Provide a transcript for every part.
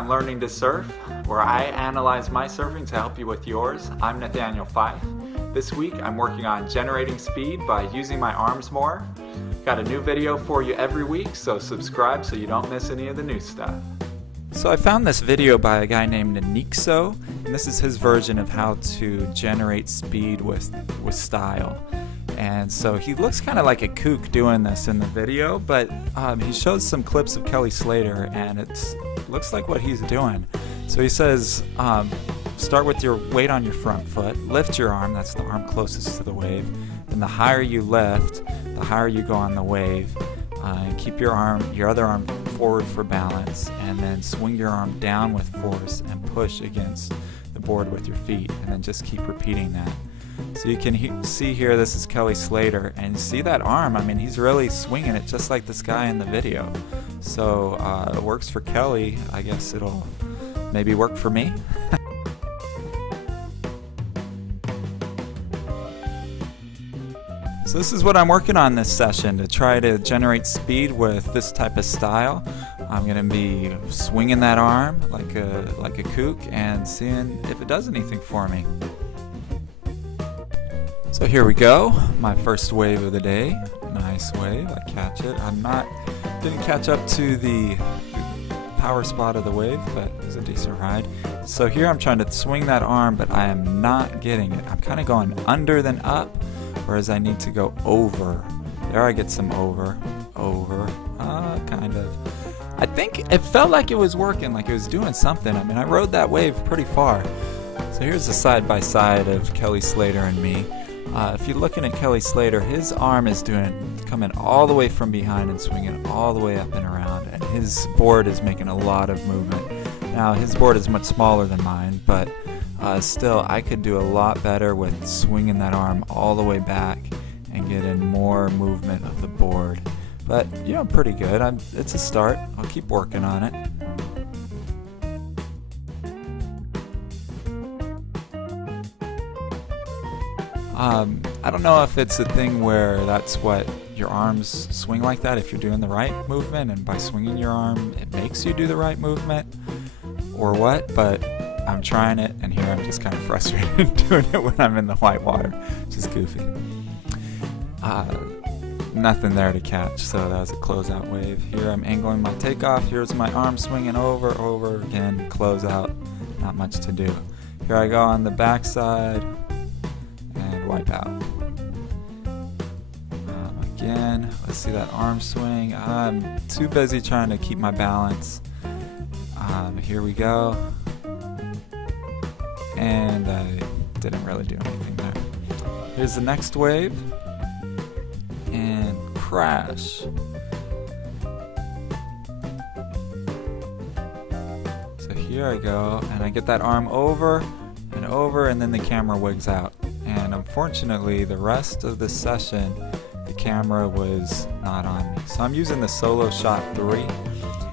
on Learning to Surf, where I analyze my surfing to help you with yours. I'm Nathaniel Fife. This week I'm working on generating speed by using my arms more. Got a new video for you every week, so subscribe so you don't miss any of the new stuff. So I found this video by a guy named Nanixo, and this is his version of how to generate speed with style. And so he looks kind of like a kook doing this in the video, but he shows some clips of Kelly Slater, and it looks like what he's doing. So he says, start with your weight on your front foot, lift your arm, that's the arm closest to the wave, and the higher you lift, the higher you go on the wave, and keep your other arm forward for balance, and then swing your arm down with force and push against the board with your feet, and then just keep repeating that. So you can see here, this is Kelly Slater, and see that arm, I mean, he's really swinging it just like this guy in the video. So it works for Kelly, I guess it'll maybe work for me. So this is what I'm working on this session, to try to generate speed with this type of style. I'm going to be swinging that arm like a kook and seeing if it does anything for me. So here we go, my first wave of the day. Nice wave, I catch it. Didn't catch up to the power spot of the wave, but it was a decent ride. So here I'm trying to swing that arm, but I am not getting it. I'm kind of going under than up, whereas I need to go over. There I get some over, kind of. I think it felt like it was working, like it was doing something. I mean, I rode that wave pretty far. So here's a side-by-side of Kelly Slater and me. If you're looking at Kelly Slater, his arm is coming all the way from behind and swinging all the way up and around, and his board is making a lot of movement. Now his board is much smaller than mine, but still I could do a lot better with swinging that arm all the way back and getting more movement of the board. But you know, pretty good. It's a start. I'll keep working on it. I don't know if it's a thing where that's what your arms swing like that, if you're doing the right movement, and by swinging your arm it makes you do the right movement, or what, but I'm trying it, and here I'm just kind of frustrated doing it when I'm in the white water, which is goofy. Nothing there to catch, so that was a closeout wave. Here I'm angling my takeoff, here's my arm swinging over again, closeout, not much to do. Here I go on the backside, wipe out. Again, let's see that arm swing. I'm too busy trying to keep my balance. Here we go. And I didn't really do anything there. Here's the next wave. And crash. So here I go, and I get that arm over, and then the camera wigs out. And unfortunately, the rest of the session, the camera was not on me. So I'm using the Solo Shot 3,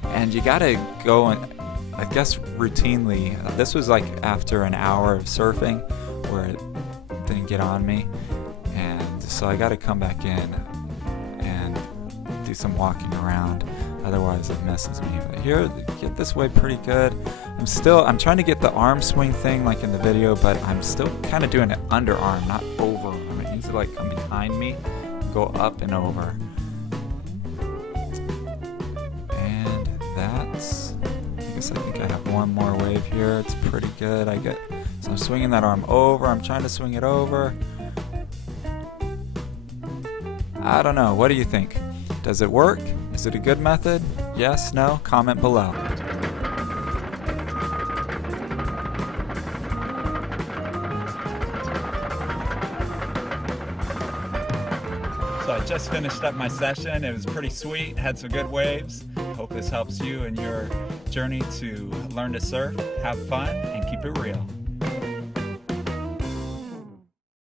and you gotta go, and I guess routinely, this was like after an hour of surfing where it didn't get on me, and so I gotta come back in and do some walking around, otherwise it messes me. But here, get this way pretty good. I'm trying to get the arm swing thing like in the video, but I'm still kind of doing it underarm, not overarm. It needs to like come behind me, go up and over. And that's, I think I have one more wave here. It's pretty good. So I'm swinging that arm over. I'm trying to swing it over. I don't know. What do you think? Does it work? Is it a good method? Yes, no? Comment below. So I just finished up my session. It was pretty sweet, had some good waves. Hope this helps you in your journey to learn to surf, have fun, and keep it real.